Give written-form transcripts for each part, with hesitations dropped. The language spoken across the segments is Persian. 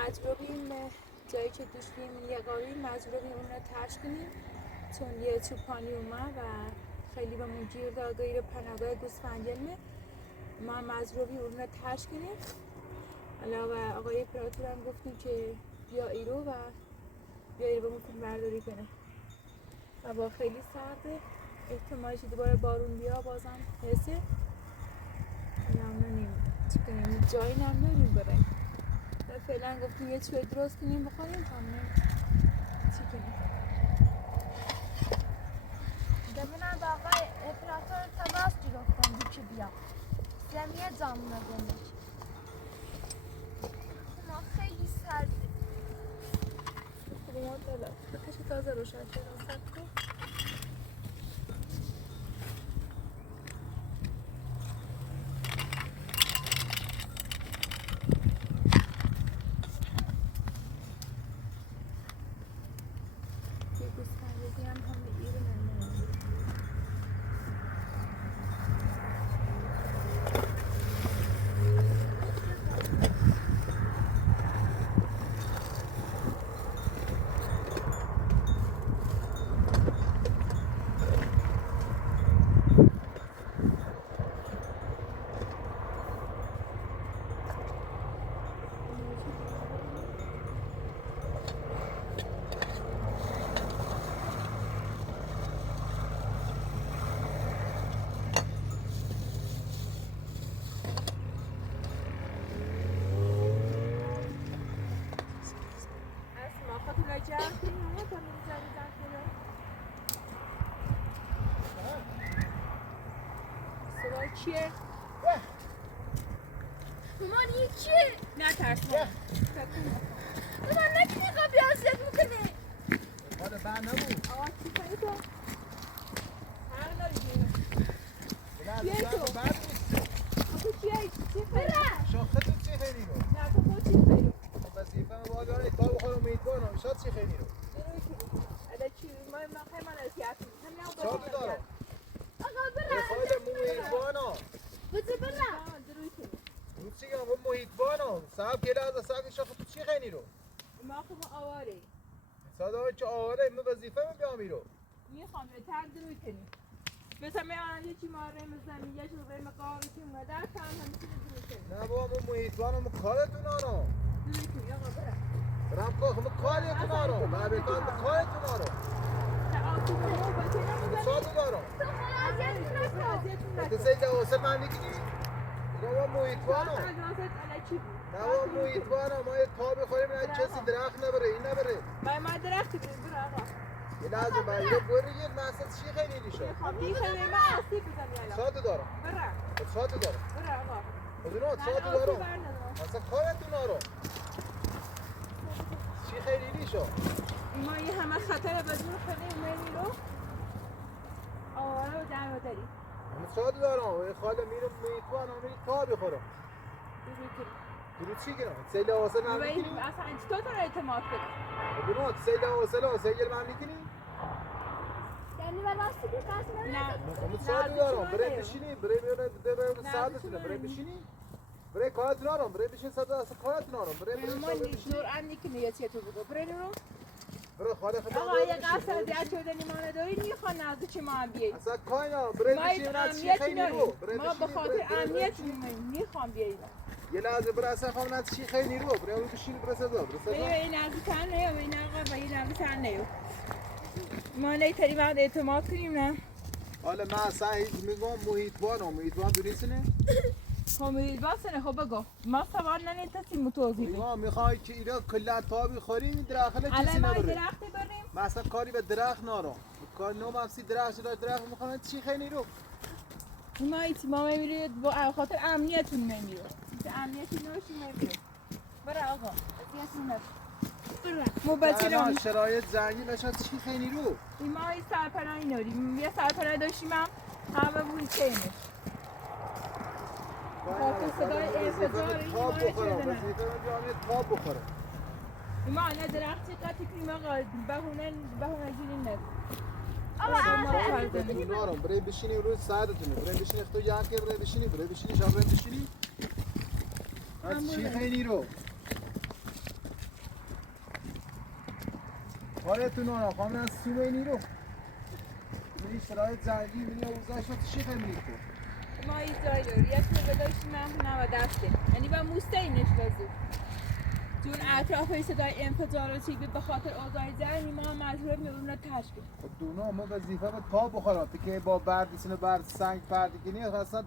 مجبوریم جایی که توش بیم یقاری مجبوریم اون رو ترش کنیم چون یه چوپانی اومد و خیلی به من گیر داد غیر پناهگاه گوسفندیانه ما مجبوری اون رو ترش کنیم. علاوه آقای اپراتور هم گفتیم که بیا ایرو و بیا ایرو بمون فیلم برداری کنه و با خیلی سرده احتمالش دوباره بارون بیا بازم حسه نمونیم چی کنیم جایی نمونیم بریم فعلا گفتیم یه چوی درست کنیم بخوریم همونیم چی کنیم دمونم با آقای اپراتور تماس گرفتم که بیا زمین زامونه گمش ما خیلی سرده خودمان دلم بکش تازه روشن شدن سب کن چیه؟ مامان این چیه؟ نه ترس مامان نکنی قبلی اذیت میکنه حالا بر نبود آقا چی کنی تو؟ هر ناری چیه تو؟ تو چیه؟ چی خیلی؟ شاخه تو چی خیلی رو؟ نه تو خود چی خیلی؟ وظیفه ما باید برای کار بخورم امیدوارم شاد چی خیلی رو؟ اده چی؟ ما خیلی من اذیت میکنم شاد دارم آقا برا خواهد مو امیدوارم بزر برا رو چی گم؟ مو امیدوارم صاحب گله از صاحب شاخه تو چی خیلی رو؟ ما خب آواره صدا چه آواره ما وظیفه ما بیامی رو میخوام تر دروی کنی مثلا من یه چی ماره مثلا یه چی روی مقابل چی مدر کم هم چی دروی کنی نه بابا مو امیدوارم کارتون آرام دروی کنی آقا برم برام کار کارتون آرام ما بکن کارتون آرام ساده دارم تو خلا اذیت نکن تو سه جواسه من میگیری بابا مویتوانم نه بابا مویتوانم ما یه تا بخوریم نه کسی درخت نبره این نبره ما درختی بریم برو آقا یه لحظه باید یه برگیر محصد چی خیلی نیشا این خیلی من آسیب بزن یالا ساده دارم برو ساده دارم برو آقا خودونات ساده دارم اصلا کارتون آرام چی خیلی نیشا ما یه همه خطر بدون خیلی اومدی رو آواره و در داری ساده دارم و یه خاله میرم مویتوانم میری تا بخورم درو چی گرم؟ سیل حاصل من میکنی؟ اصلا چطور تو رو اعتماد کنی؟ خودونات سیل حاصل سیل من میکنی؟ یعنی واسه که قسم نه ساده دارم برای بشینی برای ساده شده برای بشینی برای کارت نارم برای بشین ساده اصلا کارت نارم برای ما دور اندی که نیتی تو بگو برای رو برای خاله خدا آقا یه قصد دیگه شده نیمانه داری میخوان نزد چه ما هم بیایی اصلا کاینا برای بشین از چی خیلی رو ما به خاطر امنیت میخوام بیایی یه لحظه برای اصلا خواهم از چی خیلی رو برای بشین برای ساده این نزدیکتر نیو این آقا و این نزدیکتر نیو ما نیتری بعد اعتماد کنیم نه حالا من اصلا هیچ میگم محیطبانم دونیسونه محیطبانه خب بگو ما سوار ننیتستیم متوضیبه میخوای که ایرا کلت تا بخوریم این درخله کسی نبره نبره درختی بریم من اصلا کاری به درخت نارم کار نوم همسی درخت میخوام چی خیلی رو ما میمیرید با خاطر امنیتون میمیرید امنیتی نوشی میمیرید برای آقا ازیتون موبایل شرایط زنگی بشه چی خیلی رو ما این سرپناهی ناریم یه سرپناه داشتیم همه بوی چینش خاطر صدای انفجار این ماره چه تاب بخورم ما نه درختی قطعی کنیم آقا بهونه گیرین نبید آقا برای بشینی روی ساعتتونه برای بشینی تو یکی برای بشینی شب برای بشینی از چی خیلی رو کارتون آنها خواهم از سومه نیرو منی شرایط زنگی منی اوزای شد چی خیلی کن ما ایزایلو یک مقدارش مهنه و دسته یعنی با موستینش بزو چون اطرافه صدای انفجاراتی به خاطر اوضاع زنی ما مجبور میبونیم رو تشکیل دونا ما وظیفه به تا بخورم که با برد سینه برد سنگ پردی کنی اصلا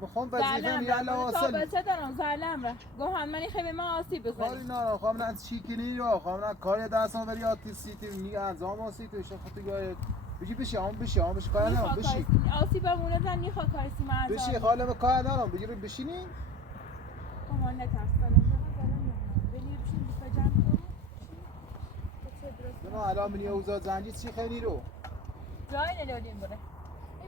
میخوام وظیفه میاله تا حاصل بچه دارم زعلم را گوهن منی خیلی ما آسیب کاری بزنیم نه خواهم نه چی کنی یا خواهم نه کاری دستم بری آتی سیتی میگه انزام آسیتی شو خودی گاهی بشی آم بشی کار ندارم بشی آسیبمونه زن میخوا کارسی من انجام بشی خاله به کار ندارم بگیری بشینی ما نترس دارم بلی بشین بفجم کنم دونا الان منی اوزا زنجی چی خیلی رو جای نلودیم بره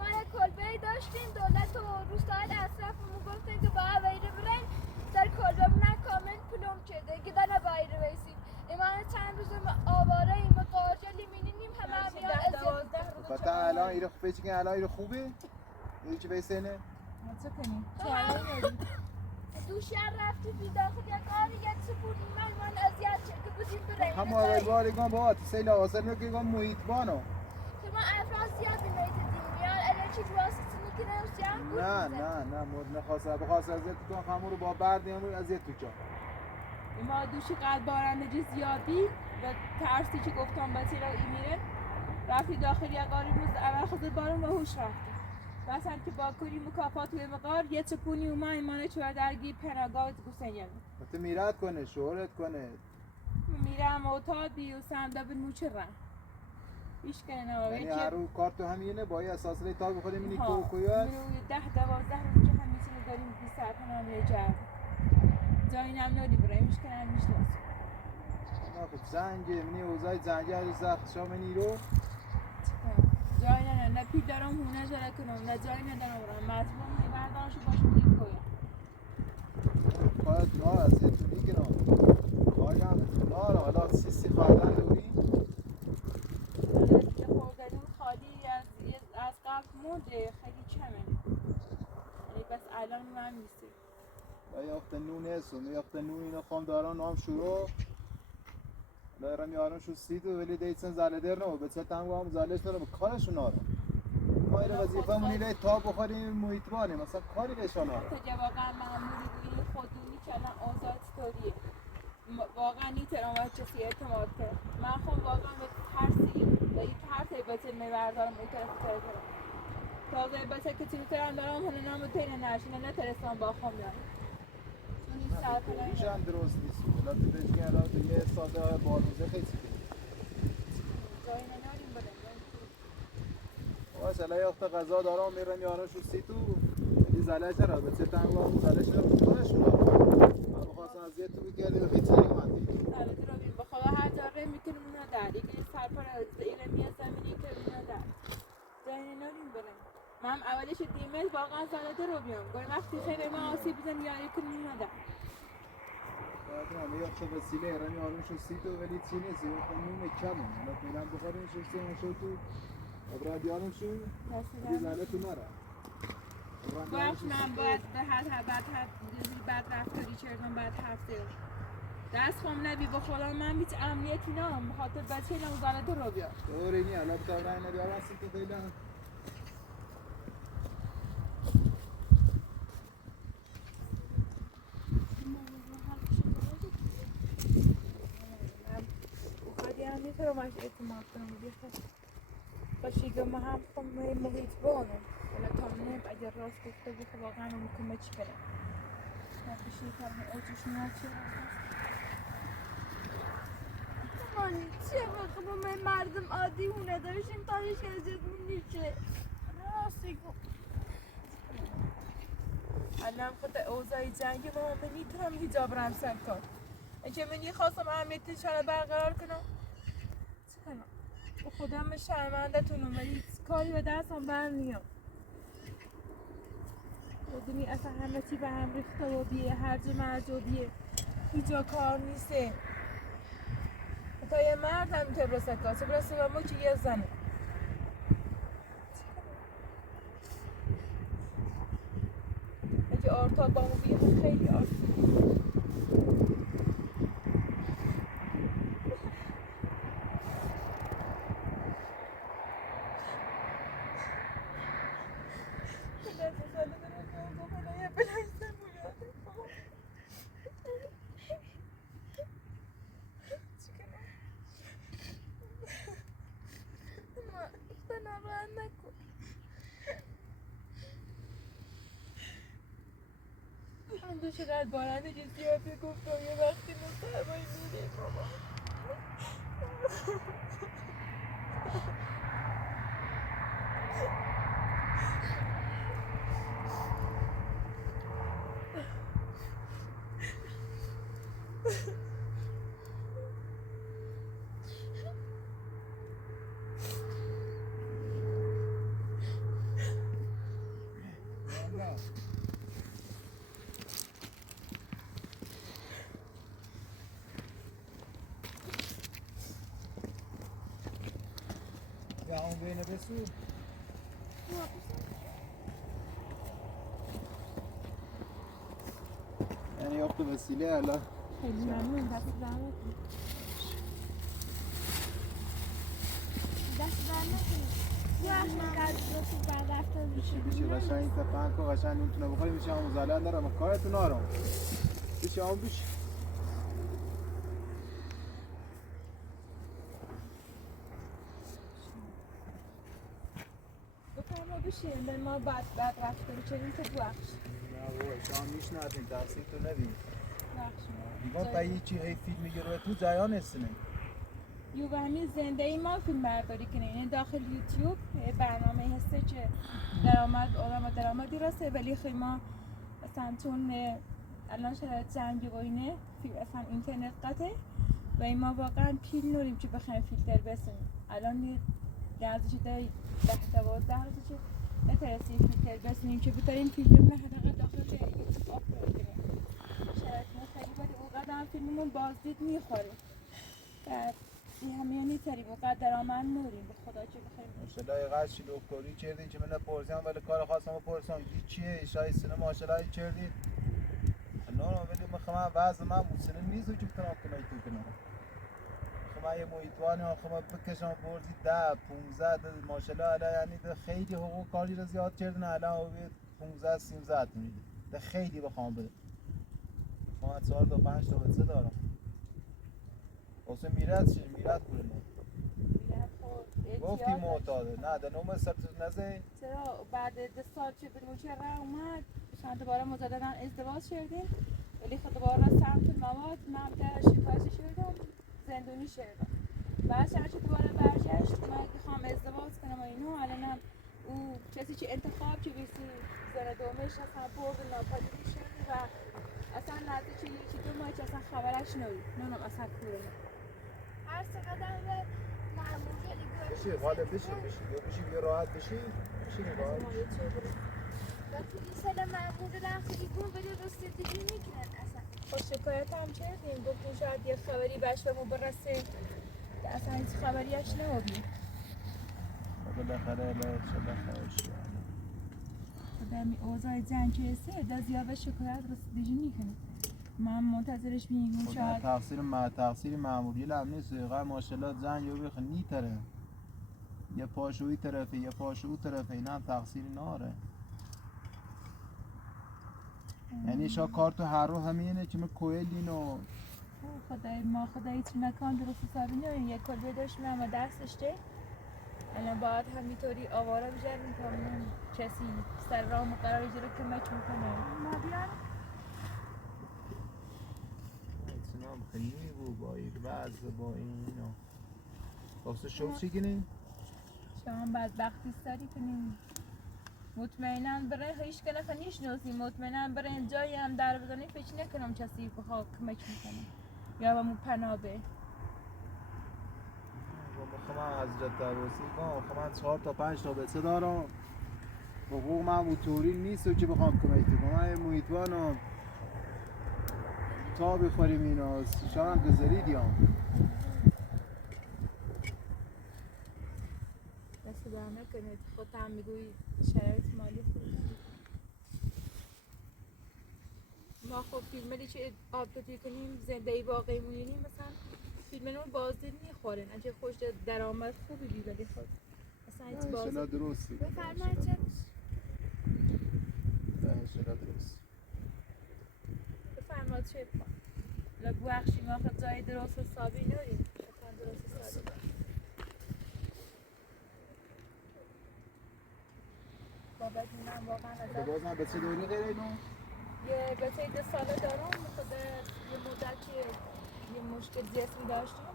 ما یک کلبه‌ای داشتیم دولت و روستای اطرافمون گفتن که باید ویره برن در کلبه‌مون کامل پلم شده که دانه ویره ویسیم ایمان چند روز آواره ایم قارجلی مینینیم همه میان ازیاد فتا الان ایره خوبه چی که الان ایره خوبه ایره چی بیسینه چه کنیم؟ دو شهر رفتی بی داخل یک آن یک سپور ایمان ازیاد شد که بودیم برن هم اول بارگان با سیل آسر نگیگان محیط بانو که ما افراد زیادی میتدیم میان الچی واسطی میکنه نه مورد نخواسته بخواست ازیت تو همون رو با برد همون ازیت تو جا ما دوشی قلب بارندگی زیادی و ترسی که گفتم بچه رو میره رفتی داخل یک آری روز اول خود بارون و هوش رفتی مثلا که با کلی مکافات و مقار یه چپونی اومد ایمانه چوه درگی پناگاه گوسنیم تو میرد کنه شهرت کنه میرم اوتادی و سنده به موچه رم ایش کنه نمه یعنی هر رو کار تو همینه با یه اساس لی تا بخوریم اینی کویت منو 10-12 روز که هم میتونه داریم 20 ساعت هم یه جرد جایی نمنوری برای ایش کنه همیش لازم خب زنگه منی اوزای زنگه از زخت شا منی رو جایی نه پی دارم هونه جره کنم نه جایی ندارم برم مجبورم میبردانشو باش میریم کویا باید نه از یه تو میگنم کاری هم نه حالا سیسی خواهدن دوری خوردنی خالی از قبل مرده خیلی چمه یعنی بس الان من میسه و یخت نون هستم یخت نون اینو خواهم دارم نام شروع دارم یارم شو سیدو ولی دیتسن زاله در نو بچه تنگو هم زالش دارم کارشون آرم ما این وظیفه مونی لی تا بخوریم محیط بانیم مثلا کاری بهشان آرم تا واقعا معمولی بودی خودونی که الان آزاد ستوریه واقعا نیترم و چسی اعتماد کرد من خود واقعا به ترسی و یک هر بچه میبردارم اون طرف کنم تازه بچه که چیزی ترم دارم هنه نامو تینه نشینه نترستم با خواهم دارم چون این سرپنایی روش هم درست نیست ولی تو بچگه الان تو یه ساده باروزه خیلی جایی نناریم بدم باش الان یخت غذا دارم میرم یارم شو سیتو ولی زاله چرا بچه تنگو هم زالش دارم کارشون آرم من بخواستم از یه تو بگردیم خیلی نمیمندیم سالتی رو بیم بخدا هر جاره میکنیم اونا در یکی سرپر از ایره میاد زمینی که اونا در جایی نناریم بدم من اولش دیمه واقعا سالتی رو بیام گوی وقتی خیلی ما آسیب بزن یاری کنیم اونا در همه یخت وسیله ایرانی یارم شو سیتو ولی چی نیست یخت نون کمه حالا فعلا بخوریم شو شو تو ابراد یارم شو زاله تو نره باید من باید به هر بعد رفتاری چردم باید هفته دست خواهم نبی با خدا من هیچ امنیتی نام بخاطر بچه اینم زاله تو رو بیار دوری نی الان بتا رای نبی آواز تو فعلا بخاطی هم میتونم از اعتماد کنم بیخواد باشی که ما هم خب محیط بانم ولی تا منه اگر راست گفته بخواه واقعا اون کمه چی برم باشی که همه اوجوش ناچه مانی چه موقع با من مردم عادی هونه داشتیم تا هیچ ازیدمون نیچه راستی گفت الان خود اوضاع جنگی ما من نیتونم حجاب رمسن کن اینکه من خواستم اهمیتشان رو برقرار کنم چه کنم با خودم به شرمنده تونم ولی کاری به دستم برمیام بدونی اصلا همه چی به هم ریخته و بیه هرج مرج و بیه هیچ کار نیسته تا یه مرد هم که برسه کار چه برسه به ما که یه زنه اگه آرتا با ما بیه خیلی آرتا تو چقدر بارنده که زیاده گفتم یه وقتی مصاحبه میره بابا. یا اون بینه بسو یعنی اخت وسیله الان خیلی ممنون دست زحمت دست برنکنید یه وقت قدر رو تو بعد رفتار بشی قشنگ این تفنگ کن قشنگ نونتونه بخوری میشه همون زلال دارم کارتون آرام بشی همون بشی بفرما بشین به ما بعد رفتار چنین تو بخش نه بابا شما میشناسین تقصیر تو ندیم بخش دیگه تا یه چی هی فیلم میگیره تو جایان هستنه یوگمی زنده ای ما فیلم برداری کنه یعنی داخل یوتیوب برنامه هسته که درآمدی راسته ولی خیلی ما مثلا چون الان شرایط جنگی و اینه اصلا اینترنت قطعه و ما واقعا پیل نوریم که بخوایم فیلتر بسیم الان لحظه شده 10-12 روزه که نترسیم فیلتر بسیم که بتاریم فیلم نه حداقل داخل یوتیوب آپلود کنیم شرایط ما خیلی ولی اوقات هم فیلممون بازدید میخوره این همیانی تری وقت درآمد نوریم به خدا چه بخیر ماشاءالله یه قد دکتری کردی که من نپرسیدم ولی کار خواستم بپرسم این چیه شای سینه ماشاءالله کردی نه ولی میخوام وضع من سینه نیست که بتونم کمک کنم خب یه محیطوانی خب بکشم برزی 10-15 ماشاءالله الان یعنی ده خیلی حقوق کاری رو زیاد کردن الان 15-13 میده ده خیلی بخوام بده ما 4 تا 5 تا بچه دارم واسه میراد چی میراد پول نه گفتی معتاده نه ده نوم سبت نزه چرا بعد 2 سال که به مشرع اومد چند دوباره مجددا ازدواج کردیم ولی خود دوباره سمت المواد من در شکایت شدم زندونی شدم بعد هرچی دوباره برگشت من بخوام ازدواج کنم و اینو الانم او کسی که انتخاب که بیسی زن دومش اصلا برد ناپدید شد و اصلا نزدیک 1-2 ماه که اصلا خبرش نوید نونم اصلا کوره هر سه قدم به معمولی بشی غالب بشی بیا راحت بشی راحت وقتی این سال معمول رفت ایگون بده رسیدگی میکنن اصلا خب شکایت هم کردیم گفتیم شاید یه خبری بهش به ما برسه که اصلا هیچ خبریش نبودیم بالاخره بالاخره در اوضاع جنگ که هسته در زیاد شکایت رسیدگی میکنه من منتظرش میگم شاید تقصیر معمولی لم نیست واقعا ماشاءالله زن یو بخ نیتره یه پاشوی طرفه یه پاشو طرفه اینا هم تقصیر ناره یعنی شا کار تو هر رو همینه که من کویلین و خدای ما خدایی چی مکان درست حسابی نمیم یک کلبه داشت من و دستش ده الان باید همینطوری آواره بجردیم تا من کسی سر راه مقرار جلو کمک میکنه ما بیارم ایتونام خیلی بود با این وضع با این واسه شوف چی کنیم؟ شما بدبختی سری کنیم مطمئناً برای هیچ که نخوا نیشناسیم مطمئناً برای این جایی هم در بزنی فکر نکنم کسی بخواه کمک میکنه یا با مو پناه به من حضرت عباسی من 4 تا 5 تا بچه دارم حقوق من موتوری نیست که بخوام کمک کنم من محیطوانم تا بخوریم اینا شما هم گذارید یا دست در نکنید خود هم میگویید شرایط مالی خوبی ما خب فیلملی که آپلودی کنیم زندگی واقعی مونیم مثلا فیلممون بازدید میخوره نه خوش درآمد خوبی بی ولی خب اصلا هیچ انشالله درستی بفرمایید چه انشالله درست بفرمایید چه لگو بخشی ما خب جای درست حسابی نداریم شکان درست حسابی بابت من واقعا باز من بچه دوری غیر اینو یه بچه 2 ساله دارم خود یه مدتی یه مشکل جسمی داشتم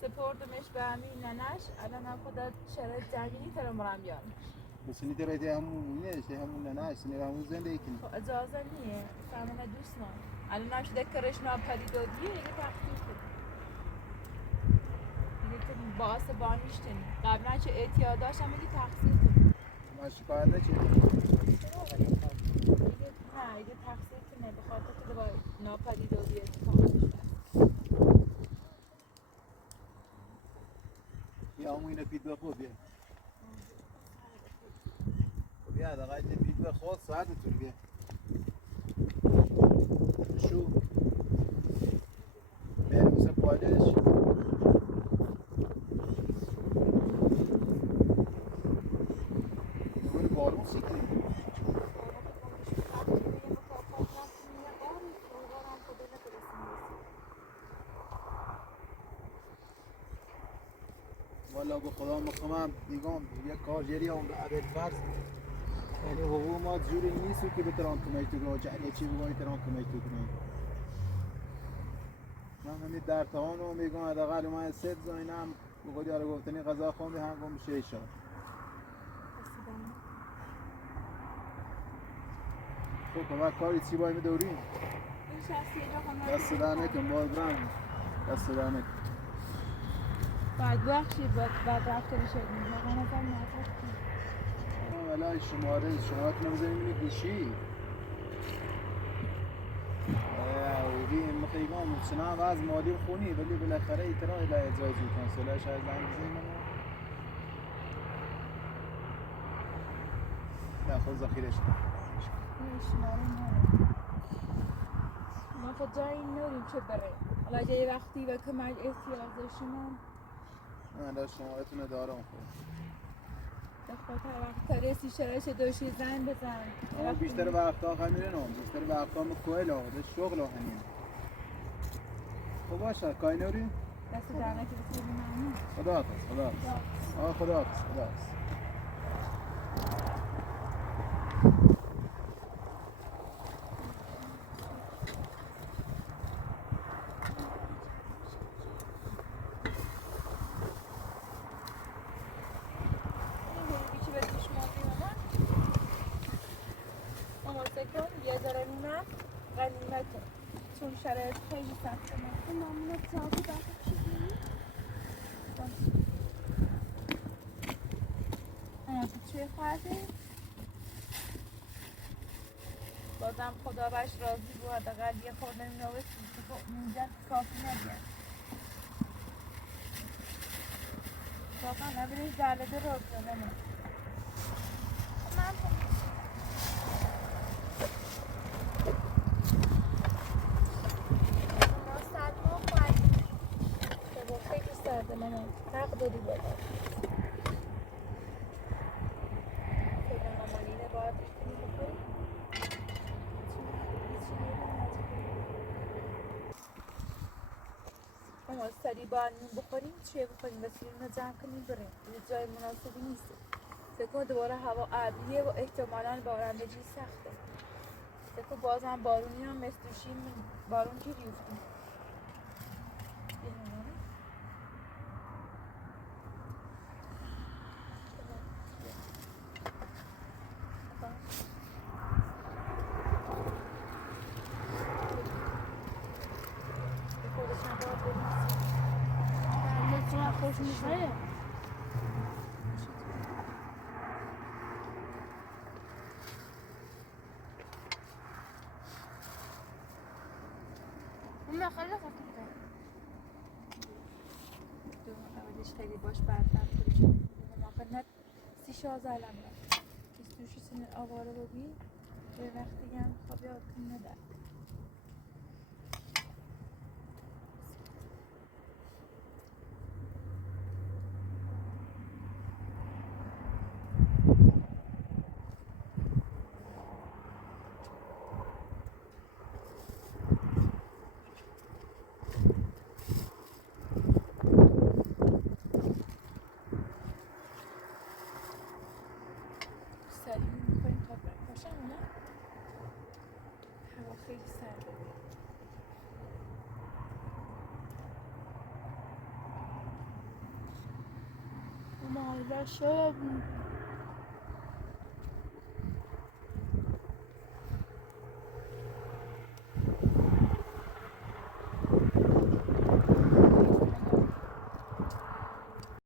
سپردمش به همین ننش الان هم خدا شرایط جنگی ترم برم بیان بس نیده رایده همون نیست همون نه سنی همون زندگی کنی خب اجازه نیه فهمانه دوست نه الان هم شده کرش ناپدیدادیه یه تقصیر کنی دیگه تو باعث بانیشتنی قبلا چه اعتیاد داشتم میگی تقصیر کنی ما شکایت نچه دیگه تقصیر کنه به خاطر که با ناپدیدادی اتفاق افتاد یا همون اینه پید بخور بیا بیا دقیقه اینه پید بخور ساعت تو بیا شو بریم مثل پایلش نگوری بارون سیکلی والا به خدا مخمم دیگم یک کارگری هم عدد فرض یعنی حقوق ما جوری نیست که بتران کمک تو کنه جعلی چی بگوی تران کمک تو کنه من همین در تهان رو میگم حداقل من سه زاینم بقول یارو گفتنی غذا خوندی هم گم بشه ایشان خب کمک کاری چی باید میدوریم این شخصی جا دست در نکن باید برم دست در نکن بعد بخشید بعد رفته بشه واقعا ازم نفرت کنید ولی شماره تونو بزنیم اینی گوشی اوی مخیگان مصنع از مالی خونی ولی بالاخره ایترا الى اجرای زود کنسوله شاید زنگ بزنیم نه خود ذخیرش کن این شماره نداره ما خود جایی نداریم چه بره حالا اگه یه وقتی به کمک احتیاج داشتیم من دا شماره تونه دارم خود به خاطر وقت رسی شرایش دوشی زن بزن بیشتر وقتا خمیره نام بیشتر وقتا مکوهل آقا شغل آقا نیم خب باشه کاری نوری؟ دست در نکه بسید ممنون خدا حافظ خدا حافظ یه ذره میمن غنیمته چون شرایط خیلی سخته من مامونت ساعتی بخش چیزی؟ تو چه خواهده؟ بازم خدا بش راضی بود حداقل یه خورده نوستی که اینجا کافی نگرد واقعا نبینید جلده رو افتاده من خیلی سرده من حق داری بادم فکر نمانینه باید بکنی بخوری اما سری باید نون بخوریم چیه بخوریم وسیلیم رو جمع کنیم بریم یه جای مناسبی نیست فکر دوباره هوا ابریه و احتمالاً بارندگی سخته فکر بازم بارونی هم مثل شیم بارون گیری افتیم خوش میشه اون خیلی خوب میشه اولش خیلی باش برطرف کنیم ما سی شازه علم را دوشی سن آواره بودی به وقتی هم خواب یاد کن ندار ما شاید